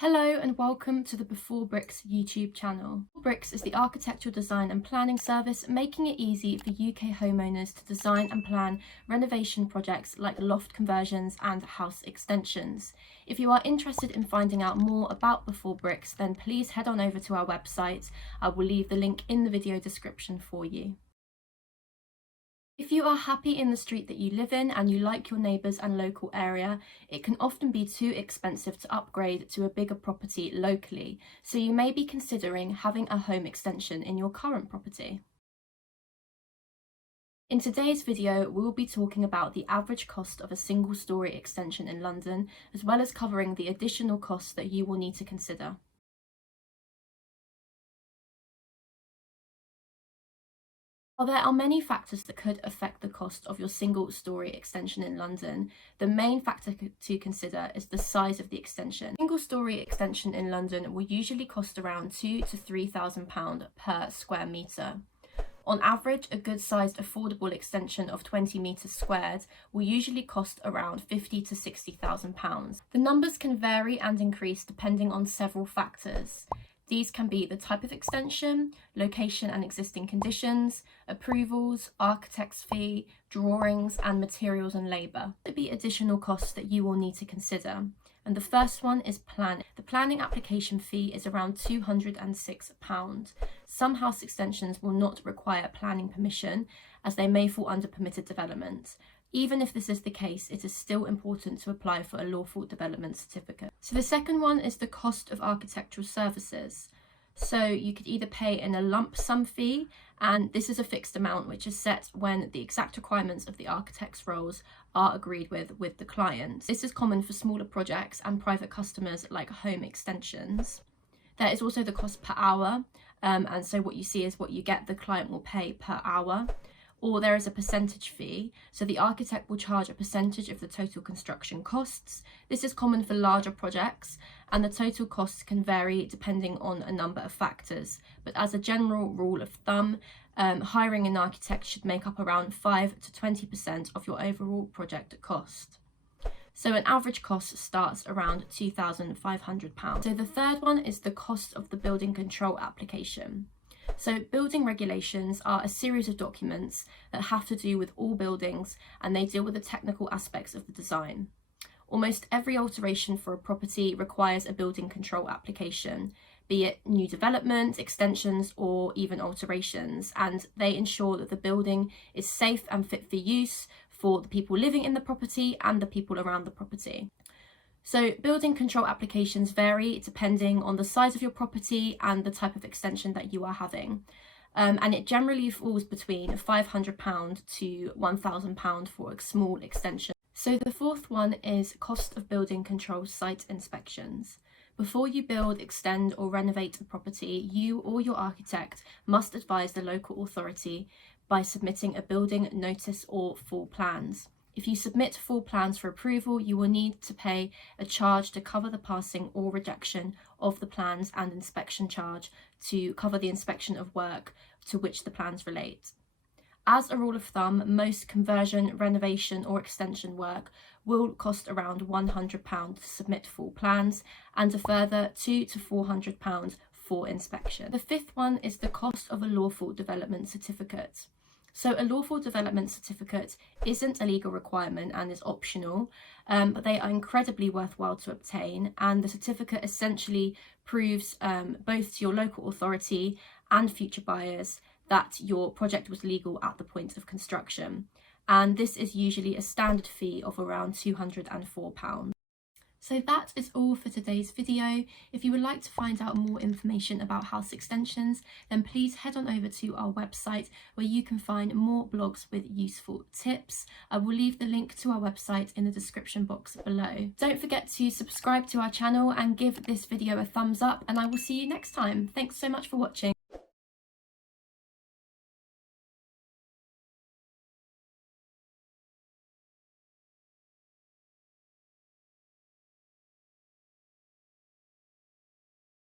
Hello and welcome to the BeforeBricks YouTube channel. BeforeBricks is the architectural design and planning service making it easy for UK homeowners to design and plan renovation projects like loft conversions and house extensions. If you are interested in finding out more about BeforeBricks, then please head on over to our website. I will leave the link in the video description for you. If you are happy in the street that you live in and you like your neighbours and local area, it can often be too expensive to upgrade to a bigger property locally, so you may be considering having a home extension in your current property. In today's video, we'll be talking about the average cost of a single-storey extension in London, as well as covering the additional costs that you will need to consider. While there are many factors that could affect the cost of your single-storey extension in London, the main factor to consider is the size of the extension. A single-storey extension in London will usually cost around £2,000 to £3,000 per square metre. On average, a good-sized affordable extension of 20 metres squared will usually cost around £50,000 to £60,000. The numbers can vary and increase depending on several factors. These can be the type of extension, location and existing conditions, approvals, architect's fee, drawings and materials and labour. There will be additional costs that you will need to consider. And the first one is planning. The planning application fee is around £206. Some house extensions will not require planning permission as they may fall under permitted development. Even if this is the case, it is still important to apply for a lawful development certificate. So the second one is the cost of architectural services. So you could either pay in a lump sum fee, and this is a fixed amount which is set when the exact requirements of the architect's roles are agreed with the client. This is common for smaller projects and private customers like home extensions. There is also the cost per hour, and so what you see is what you get, the client will pay per hour. Or there is a percentage fee, so the architect will charge a percentage of the total construction costs. This is common for larger projects, and the total costs can vary depending on a number of factors. But as a general rule of thumb, hiring an architect should make up around 5 to 20% of your overall project cost. So an average cost starts around £2,500. So the third one is the cost of the building control application. So building regulations are a series of documents that have to do with all buildings, and they deal with the technical aspects of the design. Almost every alteration for a property requires a building control application, be it new development, extensions, or even alterations, and they ensure that the building is safe and fit for use for the people living in the property and the people around the property. So building control applications vary depending on the size of your property and the type of extension that you are having. And it generally falls between £500 to £1,000 for a small extension. So the fourth one is cost of building control site inspections. Before you build, extend or renovate a property, you or your architect must advise the local authority by submitting a building notice or full plans. If you submit full plans for approval, you will need to pay a charge to cover the passing or rejection of the plans and inspection charge to cover the inspection of work to which the plans relate. As a rule of thumb, most conversion, renovation or extension work will cost around £100 to submit full plans and a further £200 to £400 for inspection. The fifth one is the cost of a lawful development certificate. So a lawful development certificate isn't a legal requirement and is optional, but they are incredibly worthwhile to obtain, and the certificate essentially proves both to your local authority and future buyers that your project was legal at the point of construction. And this is usually a standard fee of around £204. So that is all for today's video. If you would like to find out more information about house extensions, then please head on over to our website where you can find more blogs with useful tips. I will leave the link to our website in the description box below. Don't forget to subscribe to our channel and give this video a thumbs up, and I will see you next time. Thanks so much for watching.